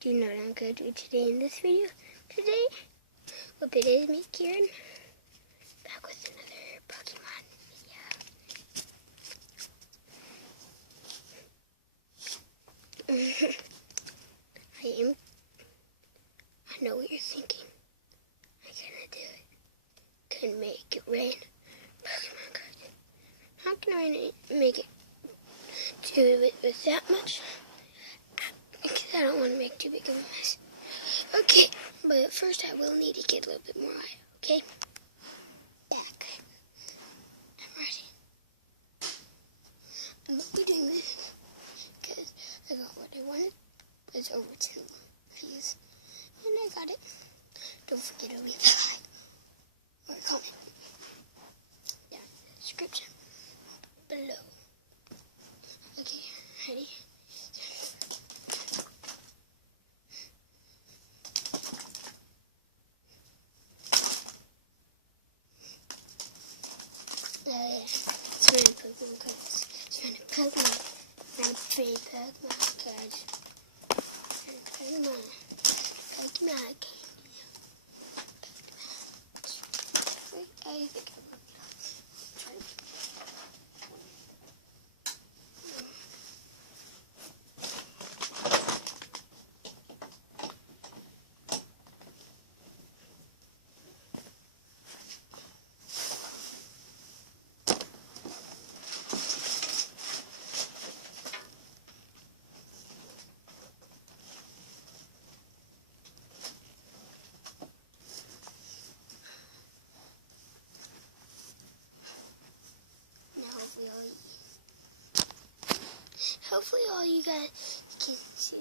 Do you know what I'm going to do today in this video? Today, what it is, me, Kieran, back with another Pokemon video. I know what you're thinking. I'm gonna do it. Can make it rain. Pokemon cards. How can I make it do it with that much? Because I don't want to make too big of a mess. Okay, but first I will need to get a little bit more iron, okay? Back. I'm ready. I'm going to be doing this because I got what I wanted. It's over 2 views. And I got it. Don't forget to leave a like or a comment down in the description below. Okay, ready? It's random Pokemon cards. It's random Pokemon. Random Pokemon cards. Random Pokemon candy. I think I will try. Hopefully all you guys can see